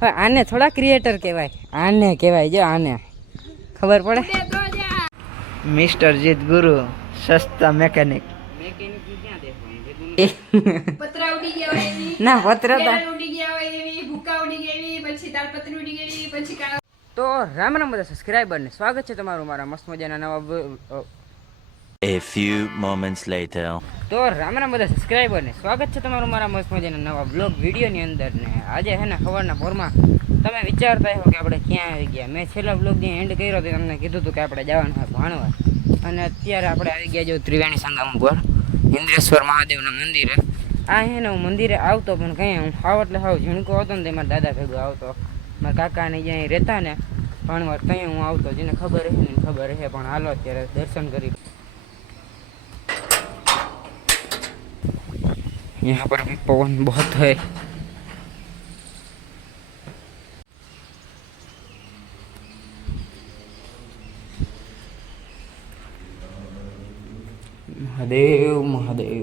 હવે આને થોડા ક્રિએટર કહેવાય. આને કહેવાય જો આને. ખબર પડે? મિસ્ટર જીત ગુરુ સસ્તા મેકેનિક ના પત્ર તો રામ રામ બધા સબસ્ક્રાઈબર ને સ્વાગત છે તમારું મારા મસ્ત મજાના નવા A few moments later. તો રામ રામ બધા સબસ્ક્રાઈબરને સ્વાગત છે તમારું મારા મસ્ત મજાના નવા બ્લોગ વિડીયોની અંદર ને આજે હે ને ખબરના પોરમાં તમે વિચારતા હો કે આપણે ક્યાં આવી ગયા. મેં છેલ્લા બ્લોગની એન્ડ કર્યો તો તમને કીધું હતું કે આપણે જવાનું હોય ભાણવા અને અત્યારે આપણે આવી ગયા જો ત્રિવેણી સંગમ ઉપર ઇન્દ્રેશ્વર મહાદેવના મંદિરે. આ હે ને હું મંદિરે આવતો પણ કંઈ હું હાવ એટલે હાવ ઝીણકો હતો ને તે મારા દાદા ભેગો આવતો. મારા કાકાને જ્યાં રહેતા ને ભાણવાર ત્યાં હું આવતો. જેને ખબર હે ખબર હે, પણ હાલો અત્યારે દર્શન કરી यहाँ पर भी पवन बहुत है महादेव महादेव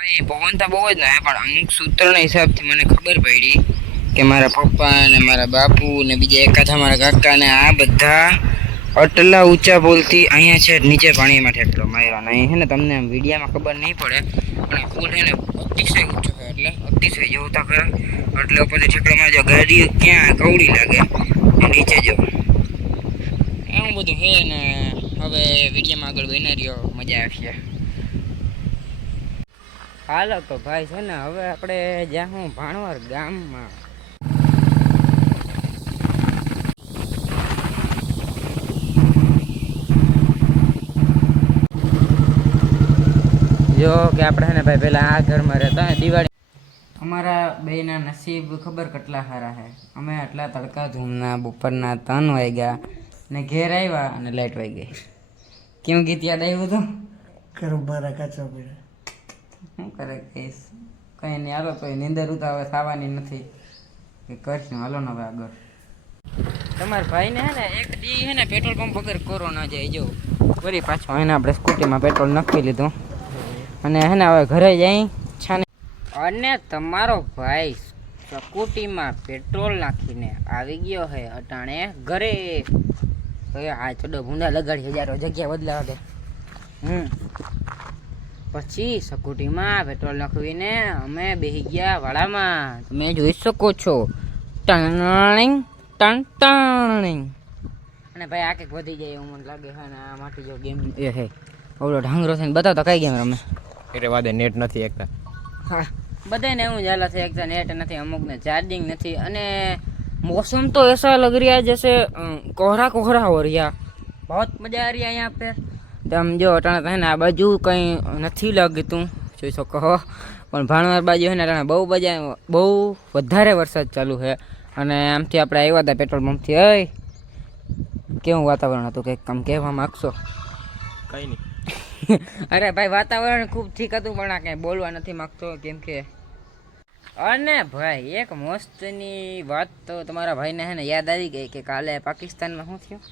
અહીં પવન તો બહુ જ ના પણ અમુક સૂત્રના હિસાબથી મને ખબર પડી કે મારા પપ્પા ને મારા બાપુ ને બીજા એકાથા મારા કાકા ને આ બધા આટલા ઊંચા પુલથી અહીંયા છે, નીચે પાણીમાં ઠેકડો માર્યો. અને છે ને, તમને વિડીયામાં ખબર નહીં પડે, પણ પુલ છે ને અતિશય ઊંચો છે, એટલે અતિશય જોતા ખરા. એટલે ઉપરથી ઠેકડો મારજો ગાડી ક્યાં કવડી લાગે નીચે જો. એવું બધું છે ને, હવે વિડીયામાં આગળ બનાવી રહ્યો, મજા આવશે. હાલો તો ભાઈ છે ને, હવે આપણે જ્યાં હું, ભાણવર ગામમાં. જો કે આપણે ને ભાઈ પેલા આ ઘરમાં રહેતા ને, દિવાળી. અમારા બેના નસીબ ખબર કેટલા સારા છે. અમે આટલા તડકા ધૂમના બપોરના ત્રણ વાગ્યા ને ઘેર આવ્યા અને લાઇટ વાઈ ગઈ. કેવું કે યાદ આવ્યું હતું? ઘર મારા કાચા પડ્યા શું કરે કહીશ કંઈ નહીં, હાલો તો નીંદર ઉતાવે થવાની નથી. કે કરશું, હાલો ને હવે આગળ. તમારા ભાઈને હે એક દી હે ને પેટ્રોલ પંપ વગર કોરોના જાય, જો. ફરી પાછો એને આપણે સ્કૂટીમાં પેટ્રોલ નાખી લીધું. અને હે ને, હવે ઘરે જઈ છાને અને તમારો ભાઈ સ્કૂટીમાં પેટ્રોલ નાખીને આવી ગયો હે અટાણે ઘરે. હવે આ થોડો ભૂંડા લગાડી હજારો જગ્યા બદલાવે હમ. પછી સ્કૂટીમાં પેટ્રોલ નાખવીને અમે બેસી ગયા વાડામાં તમે જોઈ શકો છો ટણીંગ ટણ ટણીંગ અને ભાઈ આ કંઈક વધી જાય એવું મને લાગે છે ને આ માટે જો ગેમ એ છે ઓલો ઢાંગરો છે ને બતાવ તો કઈ ગેમ રમે એટલે વાદે નેટ નથી એકતા હા બધાને એવું જ હાલત છે એક તો નેટ નથી અમુકને ચાર્જિંગ નથી અને मौसम तो ऐसा लग रहा है जैसे अ, कोहरा कोहरा हो रहा बहुत मजा आ रही है यहाँ पे તો આમ જો અટાણે થાય ને આ બાજુ કંઈ નથી લાગતું જોઈ શકો પણ ભાણવાર બાજુ હોય ને અટાણે બહુ બજા બહુ વધારે વરસાદ ચાલુ છે. અને આમથી આપણે આવ્યા હતા પેટ્રોલ પંપથી. અય કેવું વાતાવરણ હતું કંઈક આમ કહેવા માગશો? કંઈ નહીં. અરે ભાઈ વાતાવરણ ખૂબ ઠીક હતું પણ આ કંઈ બોલવા નથી માગતો કેમ કે અને ભાઈ એક મસ્તની વાત તો તમારા ભાઈને હે ને યાદ આવી ગઈ કે કાલે પાકિસ્તાનમાં શું થયું?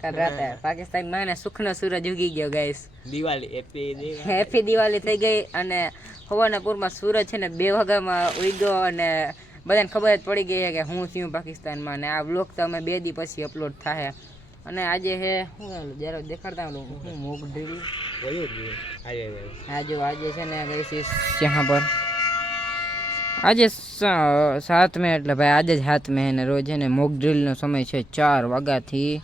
કાલ રાતે પાકિસ્તાનમાં ને સુખનો સૂરજ ઉગી ગયો guys Diwali happy happy Diwali થઈ ગઈ અને હવાના પૂરમાં સૂરજ છે ને બે વાગ્યામાં ઉગ્યો અને બધાને ખબર જ પડી ગઈ કે હું થયું પાકિસ્તાનમાં ને આ બ્લોગ તો અમે બે દી પછી અપલોડ થાય અને આજે હે હું જ્યારે દેખાડતા હું મોગ ઢીલી. આજે આજે. છે ને ગઈ છે પર આજે સાત મે એટલે ભાઈ આજે જ સાત મે ને રોજ એને મોક ડ્રીલનો સમય છે ચાર વાગ્યાથી.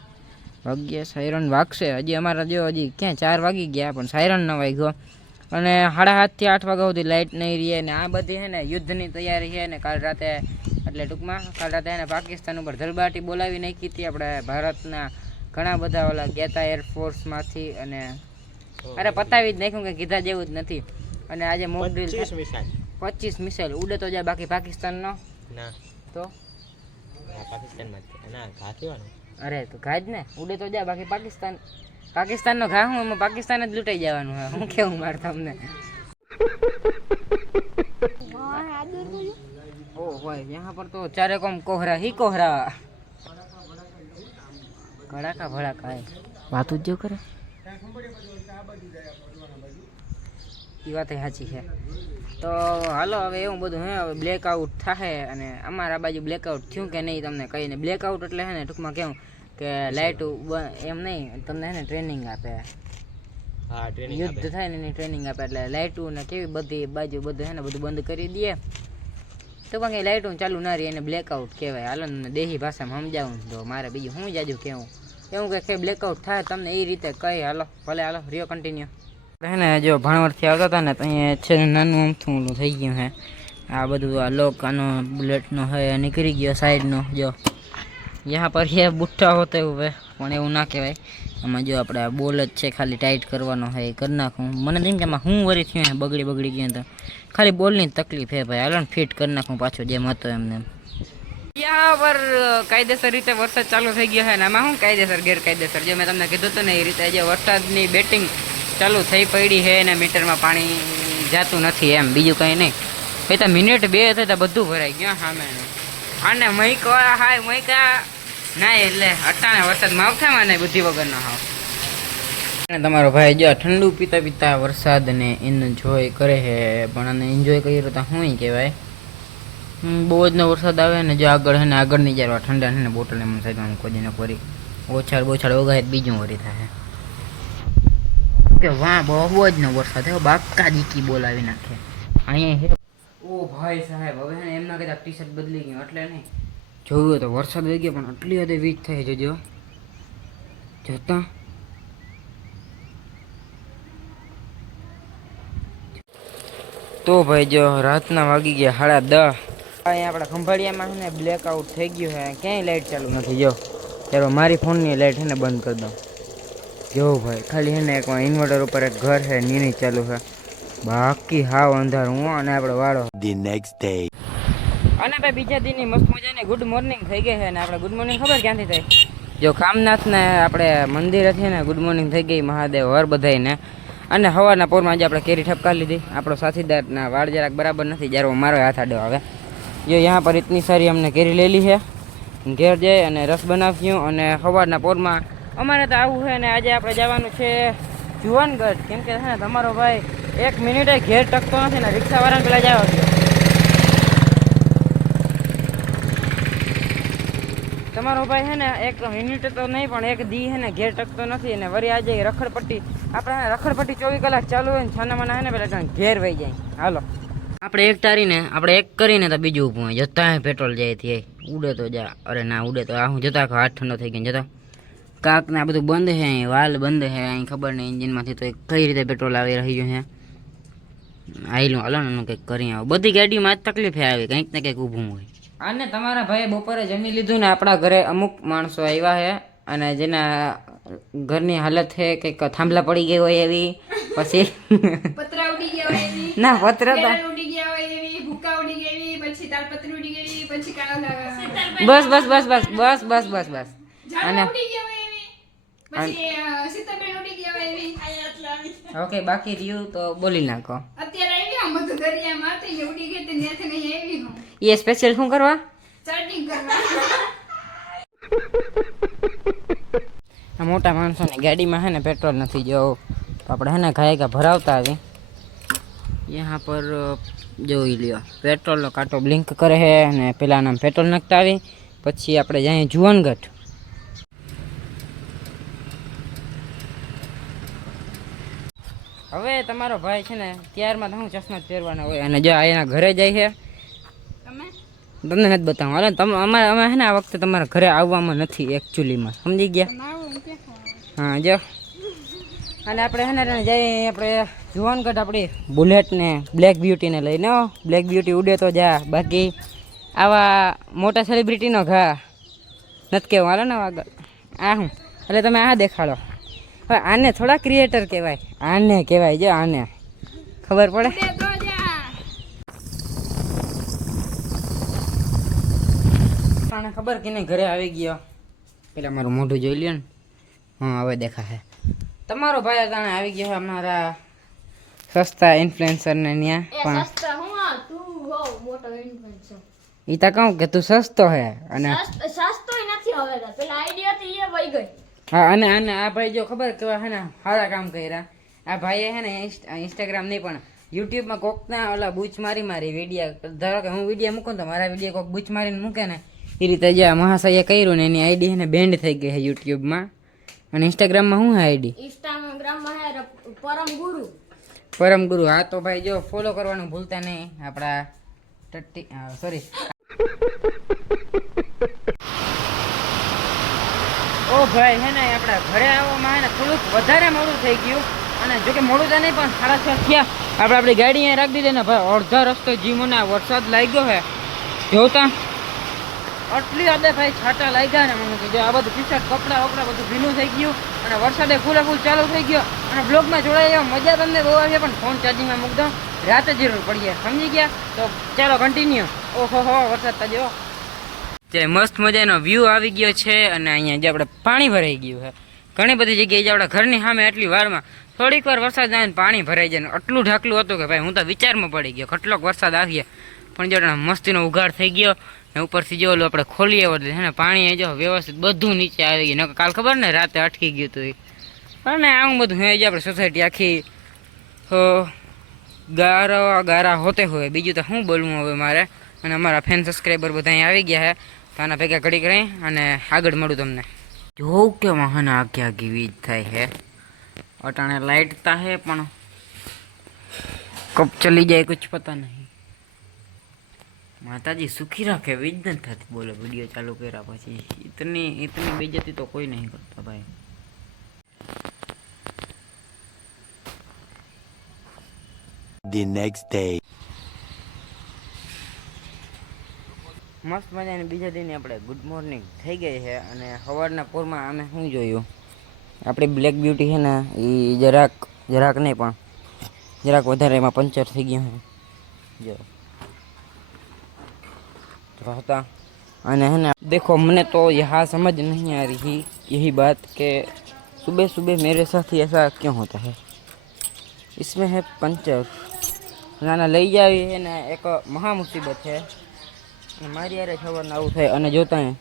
વાગ્યા સાયરન વાગશે. હજી અમારા જો હજી ક્યાં ચાર વાગી ગયા, પણ સાયરન ન વાગ્યો. અને સાડા સાતથી આઠ વાગ્યા સુધી લાઇટ નહીં રહે ને આ બધી છે ને યુદ્ધની તૈયારી છે ને કાલ રાતે, એટલે ટૂંકમાં કાલ રાતે એને પાકિસ્તાન ઉપર ધરબાટી બોલાવી નાખી હતી આપણે ભારતના ઘણા બધા ઓલા ગેતા એરફોર્સમાંથી અને અરે પતાવી જ નાખ્યું કે કીધા જેવું જ નથી. અને આજે મોક ડ્રીલ પચીસ મિસાઇલ પચીસ મિસાઇલ ઉડે તો જાય બાકી પાકિસ્તાનનો ના તો આ પાકિસ્તાનમાં જ છે. ના ઘા થયો અરે તો ઘા જ ને ઉડે તો જાય બાકી પાકિસ્તાન પાકિસ્તાનનો ઘા હું એમાં પાકિસ્તાન જ લૂંટાઈ જવાનું હોય હું કેવું મારે તમને ઓ भाई यहाँ पर तो चारे कम कोहरा ही कोहरा कड़ाका भड़ाका है बात जो करे એ વાત સાચી છે. તો હાલો હવે એવું બધું હે હવે બ્લેકઆઉટ થાય અને અમારા બાજુ બ્લેકઆઉટ થયું કે નહીં તમને કહીને. બ્લેકઆઉટ એટલે હે ને ટૂંકમાં કેવું કે લાઇટ એમ નહીં તમને હે ને ટ્રેનિંગ આપે. હા ટ્રેનિંગ યુદ્ધ થાય ને એની ટ્રેનિંગ આપે એટલે લાઇટું ને કેવી બધી બાજુ બધું હે ને બધું બંધ કરી દઈએ. તો પણ કંઈ લાઇટું ચાલુ ના રહી એને બ્લેકઆઉટ કહેવાય. હાલો ને દેહી ભાષામાં સમજાવું તો મારે બીજું શું જાજુ કહેવું એવું કે કે બ્લેકઆઉટ થાય તમને એ રીતે કહી હાલો ભલે હાલો રિયો કન્ટિન્યુ એને જો ભણવરથી આવતા હતા ને તો અહીંયા છે નાનું અમથું ઓલું થઈ ગયું હે આ બધું આ લોકાનો બુલેટનો હે નીકળી ગયો સાઈડનો જો યહાં પર હે બુઠ્ઠા હોતે ઉભે પણ એવું ના કહેવાય આમાં જો આપણે આ બોલ જ છે ખાલી ટાઈટ કરવાનો હે એ કરી નાખું મને તેમ કે આમાં હું વરી થયું હે બગડી બગડી ગયું તો ખાલી બોલની તકલીફ હે ભાઈ હાલો ફિટ કરી નાખું પાછું જેમ હતો એમને યહાં પર કાયદેસર રીતે વરસાદ ચાલુ થઈ ગયો હે ને આમાં હું કાયદેસર ગેરકાયદેસર જો મેં તમને કીધું હતું ને એ રીતે જે વરસાદની બેટિંગ ચાલુ થઈ પડી છે ને મીટરમાં પાણી જાતું નથી એમ, બીજું કંઈ નહીં. ભાઈ તો મિનિટ બે હતા બધું ભરાઈ ગયું સામે. અને મૈકા હાય મૈકા ના, એટલે અટાણે વરસાદ માવઠામાં ને બુદ્ધિ વગરનો હાવ. અને તમારો ભાઈ જો ઠંડુ પીતા પીતા વરસાદ ને એન્જોય કરે છે, પણ આને એન્જોય કરીએ તો શું કહેવાય. બહુ જ વરસાદ આવે ને જો આગળ ને આગળની જ્યારે ઠંડા ને બોટલ એમ સાઈડમાં મૂકો ને ફરી. ઓછાડ બોછાડ ઓગાય બીજું વરી થાય. કે વાહ બહુ જ નો વરસાદ થયો બાકા દીકી બોલાવી નાખે. અહીંયા હે. ઓ ભાઈ સાહેબ હવે હે ને એમના કદાચ ટી શર્ટ બદલી ગયું એટલે નહીં. જોયું તો વરસાદ વહી ગયો પણ આટલી હદે વીજ થઈ જજો જોતા. તો ભાઈ જો રાતના વાગી ગયા સાડા દસ. અહીંયા આપણા ખંભાળિયામાં છે ને બ્લેકઆઉટ થઈ ગયું છે. ક્યાંય લાઇટ ચાલુ નથી જો. ચાલો મારી ફોનની લાઇટ છે ને બંધ કરી દઉં. જો ભાઈ ખાલી છે ને એક ઇન્વર્ટર ઉપર એક ઘર છે નીની ચાલુ છે. બાકી હાવ અંધારું હું અને આપણે વાળો ધી નેક્સ્ટ ડે અને ભાઈ બીજા દિનની મસ્ત મજાની ગુડ મોર્નિંગ થઈ ગઈ છે ને આપણે ગુડ મોર્નિંગ ખબર ક્યાંથી થઈ? જો કામનાથ ને આપણે મંદિર હતી ને ગુડ મોર્નિંગ થઈ ગઈ મહાદેવ હર બધાઈને અને હવાના પોરમાં આજે આપણે કેરી ઠપકા લીધી. આપણો સાથીદારના વાળ જરાક બરાબર નથી જ્યારે મારો હાથ આડ્યો આવે જો યહાં પર ઇતની સારી અમને કેરી લેલી છે. ઘેર જઈ અને રસ બનાવ્યું અને સવારના પોરમાં અમારે તો આવું છે ને આજે આપણે જવાનું છે જુવાનગઢ. કેમ કે છે ને તમારો ભાઈ એક મિનિટે ઘેર ટકતો નથી ને રિક્ષાવાળાને પેલા જાવ તમારો ભાઈ છે ને એક મિનિટ તો નહીં, પણ એક દી છે ને ઘેર ટકતો નથી અને વળી આજે રખડપટ્ટી, આપણે રખડપટ્ટી ચોવીસ કલાક ચાલુ હોય ને છાના માના હે ને પેલા ઘેર વહી જાય. હાલો. આપણે એક તારીને, આપણે એક કરીને તો બીજું ઊભું જતા પેટ્રોલ જાય થી ઉડે તો જા. અરે ના, ઉડે તો આ હું જતા હાથ ઠંડો થઈ ગયો જતા. કાક ને આ બધું બંધ છે અહીં વાલ બંધ છે અહીં ખબર નહીં એન્જિનમાંથી તો એ કઈ રીતે પેટ્રોલ આવી રહ્યું છે. આઈલું હાલો ને એનું કંઈક કરી આવો. બધી ગાડીમાં જ તકલીફ આવી કંઈક ને કંઈક ઊભું હોય. અને તમારા ભાઈએ બપોરે જમી લીધું ને આપણા ઘરે અમુક માણસો આવ્યા છે અને જેના ઘરની હાલત છે કંઈક થાંભલા પડી ગઈ હોય એવી પછી પતરા ઉડી ગયા હોય એવી ના પત્ર તો ઉડી ગયા હોય એવી ભૂકા ઉડી ગયા એવી પછી તાલપત્રી ઉડી ગઈ પછી બસ બસ બસ બસ બસ બસ બસ બસ. અને ઉડી ગયા ઓકે બાકી રહ્યું તો બોલી નાખો. અત્યારે આવી હું બધું દરિયામાં હતી ને ઉડી ગઈ તે ત્યાંથી નહીં આવી હું. એ સ્પેશિયલ શું કરવા? ચાર્જિંગ કરવા. આ મોટા માણસોની ગાડીમાં છે ને પેટ્રોલ નથી જો તો આપણે છે ને ખાય કે ભરાવતા આવી यहाँ પર અ, જોઈ લ્યો પેટ્રોલનો કાંટો બ્લિંક કરે છે અને પેલા નામ પેટ્રોલ નાખતા આવી પછી આપણે જાય જુવાનગઢ. હવે તમારો ભાઈ છે ને ત્યારમાં તો હું ચશ્મા જ પહેરવાના હોય અને જો એના ઘરે જાય છે. તમે? તમને નથી બતાવું હાલો તમે અમારે અમે છે ને આ વખતે તમારા ઘરે આવવામાં નથી એકચ્યુઅલીમાં સમજી ગયા? હું જો. અને આપણે છે ને જઈએ આપણે જુવાનગઢ આપણી બુલેટને બ્લેક બ્યુટીને લઈને બ્લેક બ્યુટી ઉડે તો જા. બાકી આવા મોટા સેલિબ્રિટીનો ઘા નથી કહેવું હાલો ને આગળ. આ હું. એટલે તમે આ દેખાડો. હવે આને થોડા ક્રિએટર કહેવાય. આને કહેવાય જો આને. ખબર પડે? આને ખબર કે નહીં ઘરે આવી ગયો. પેલા મારું મોઢું જોઈ લ્યો ને. હા હવે દેખાશે. તમારો ભાઈ અટાણે આવી ગયો અમારા સસ્તા ઇન્ફ્લુએન્સરને ત્યાં પણ ઈ તો કહું કે તું સસ્તો હે અને સસ્તો નથી હવે પેલા આઈડિયા થી એ વહી ગઈ. હા અને અને આ ભાઈ જો ખબર કે હે ને સારા કામ કર્યા. આ ભાઈએ હે ને ઇન્સ્ટાગ્રામ નહીં પણ યુટ્યુબમાં કોકના ઓલા બૂચ મારી મારી વિડીયા ધારો કે હું વીડિયો મૂકું તો મારા વીડિયો કોક બૂચ મારીને મૂકે ને એ રીતે જે આ મહાશયે કર્યું ને એની આઈડી હે ને બેન્ડ થઈ ગઈ છે યુટ્યુબમાં. અને ઇન્સ્ટાગ્રામમાં શું આઈડી? ઇન્સ્ટાગ્રામમાં હે પરમ ગુરુ. પરમ ગુરુ. હા તો ભાઈ જો ફોલો કરવાનું ભૂલતા નહીં. આપણા ટટ્ટી સોરી ઓ ભાઈ, હે ને, આપણા ઘરે આવવામાં હે ને, થોડુંક વધારે મોડું થઈ ગયું. અને જોકે મોડું તો નહીં, પણ સાડા છ થયા. આપણે આપણી ગાડી અહીંયા રાખી દીધી ને, ભાઈ, અડધો રસ્તો જીમોના વરસાદ લાગ્યો છે જોતા આટલી હદે ભાઈ છાંટા લાગ્યા ને, મને કે જો આ બધું ટી શર્ટ કપડાં વપડા બધું ભીનું થઈ ગયું. અને વરસાદે ફૂલે ફૂલ ચાલુ થઈ ગયો. અને બ્લોગમાં જોડાઈ એવા મજા તમને બહુ આવી પણ ફોન ચાર્જિંગમાં મૂકી દો. રાતે જરૂર પડી જાય સમજી ગયા? તો ચાલો કન્ટિન્યુ ઓહો, હો, વરસાદ તો જો મસ્ત મજાનો વ્યૂ આવી ગયો છે અને અહીંયા જે આપણે પાણી ભરાઈ ગયું છે. ઘણી બધી જગ્યાએ જે આપણા ઘરની સામે આટલી વારમાં થોડીક વાર વરસાદ આવે પાણી ભરાઈ જાય આટલું ઢાકલું હતું કે ભાઈ હું તો વિચારમાં પડી ગયો, કેટલોક વરસાદ આવીએ પણ જો મસ્તીનો ઉઘાડ થઈ ગયો ને ઉપરથી જો આપણે ખોલીએ એટલે છે ને, પાણી જો વ્યવસ્થિત બધું નીચે આવી ગયું. કાલ ખબર ને, રાતે અટકી ગયું હતું અને આવું બધું હે જે આપણે સોસાયટી આખી ગારા ગારા હોતે હોય. બીજું તો શું બોલવું હવે મારે? અને અમારા ફેન સબસ્ક્રાઈબર બધા અહીં આવી ગયા છે. તો ભેગા ઘડીક રહી અને આગળ મળું તમને. જોઉં કે વાહન આગે આગી વીજ થાય છે અટાણે લાઇટ તા હે, પણ કપ ચલી જાય કુછ પતા નહીં. માતાજી સુખી રાખે, વીજ નથી થતી. બોલો, વીડિયો ચાલુ કર્યા પછી. ઇતની ઇતની બેજતી તો કોઈ નહીં કરતા ભાઈ. The next day. મસ્ત મજાની બીજા દિને આપણે ગુડ મોર્નિંગ થઈ ગઈ છે અને સવારના પોરમાં અમે શું જોયું આપણી બ્લેક બ્યુટી છે ને એ જરાક જરાક નહીં પણ જરાક વધારે એમાં પંચર થઈ ગયું છે જો रहता અને है ना देखो मैंने तो यहाँ समझ नहीं आ रही यही बात कि सुबह सुबह मेरे साथ ही ऐसा क्यों होता है इसमें है पंचर નાના લઈ જાવી છે ને એક મહા મુસીબત છે અને મારી યારે સવારને આવું થાય અને જોતા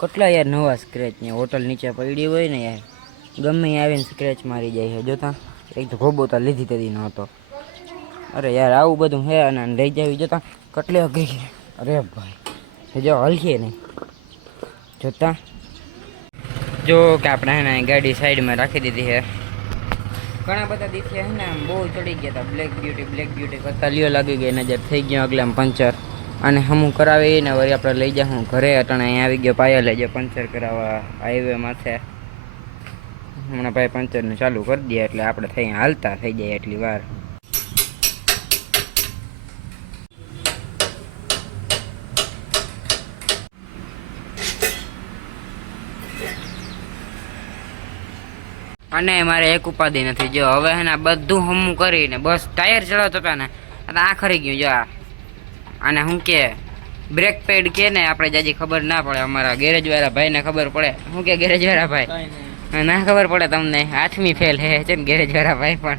કેટલા યાર નવા સ્ક્રેચ ને હોટલ નીચે પડી હોય ને યાર, ગમે આવીને સ્ક્રેચ મારી જાય છે. જોતા એક તો ગોબોતા લીધી તેદી ન હતો. અરે યાર, આવું બધું હે અને લઈ જાવી. જોતા કેટલે અઘરી અરે ભાઈ જો હલશે નહીં. જોતા જો કે આપણે હે ને ગાડી સાઈડમાં રાખી દીધી છે. ઘણા બધા દિવસે હે ને બહુ ચડી ગયા હતા. બ્લેક બ્યુટી બ્લેક બ્યુટી કરતા લ્યો લાગી ગઈ, નજર થઈ ગયો અગલામ પંચર અને હમું કરાવી ને વળી આપણે લઈ જાઉં ઘરે અટાણે અહીંયા આવી ગયો પાયા લઈ જાઓ પંચર કરાવવા હાઈવે માથે. હમણાં ભાઈ પંચરને ચાલુ કરી દે એટલે આપણે થઈ હાલતા થઈ જાય એટલી વાર. અને મારે એક ઉપાધિ નથી, જો હવે હે બધું હમું કરીને બસ ટાયર ચડાવતા હતા ને, આ ખરી ગયું, જો આ આને શું કે બ્રેક પેડ કે ને આપણે જાજી ખબર ના પડે અમારા ગેરેજ વાળા ભાઈને ખબર પડે. શું કે ગેરેજ વાળા ભાઈ ના ખબર પડે તમને. આઠમી ફેલ હે છે ને ગેરેજ વાળા ભાઈ પણ.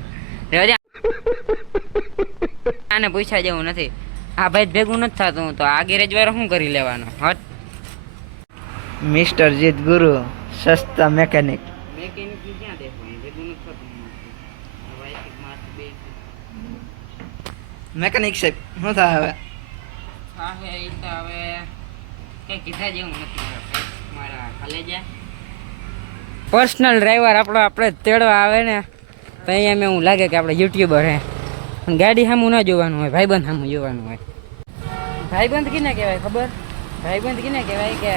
આને પૂછ્યા જેવું નથી. આ ભાઈ ભેગું નથી થતું તો આ ગેરેજ વાળો શું કરી લેવાનો? હટ. મિસ્ટર જીત ગુરુ સસ્તા મેકેનિક મેકેનિક ક્યાં ભેગું નથી થતું મેકેનિક સાહેબ શું થાય હવે? હા હવે કઈ કીધા નથી મારા પર્સનલ ડ્રાઈવર આપણો, આપણે તેડવા આવે ને, તો અહીંયા મેં હું લાગે કે આપણે યુટ્યુબર હે. પણ ગાડી સામું ના જોવાનું હોય, ભાઈબંધ સામું જોવાનું હોય. ભાઈબંધ કીને કહેવાય ખબર? ભાઈબંધ કીને કહેવાય કે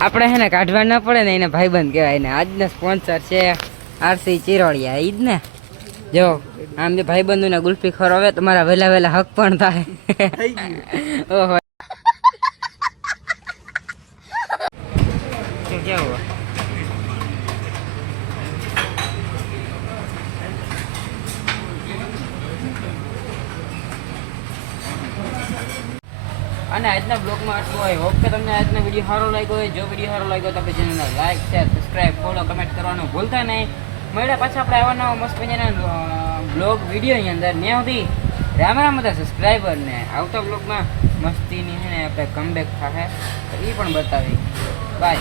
આપણે હે ને કાઢવા ના પડે ને એને ભાઈબંધ કહેવાય ને. આજના સ્પોન્સર છે આરસી ચિરોડિયા ઈ જ ને જો આમ જે ભાઈબંધોને ગુલ્ફી ખવડાવે હવે તમારા વહેલા વહેલા હક પણ થાય. ઓહો. કેવું અને આજના બ્લોગમાં આટલું હોય. હોપ કે તમને આજનો વીડિયો સારો લાગ્યો હોય. જો વીડિયો સારો લાગ્યો તો આપણે ચેનલને like share subscribe follow comment કરવાનું ભૂલતા નહીં. મળ્યા પાછા આપણે આવા નવા મસ્ત મજાના બ્લોગ વિડીયોની અંદર. ત્યાં સુધી રામ રામ બધા સબસ્ક્રાઈબરને આવતા બ્લોગમાં મસ્તીની છે ને આપણે કમબેક થશે. એ પણ બતાવી. બાય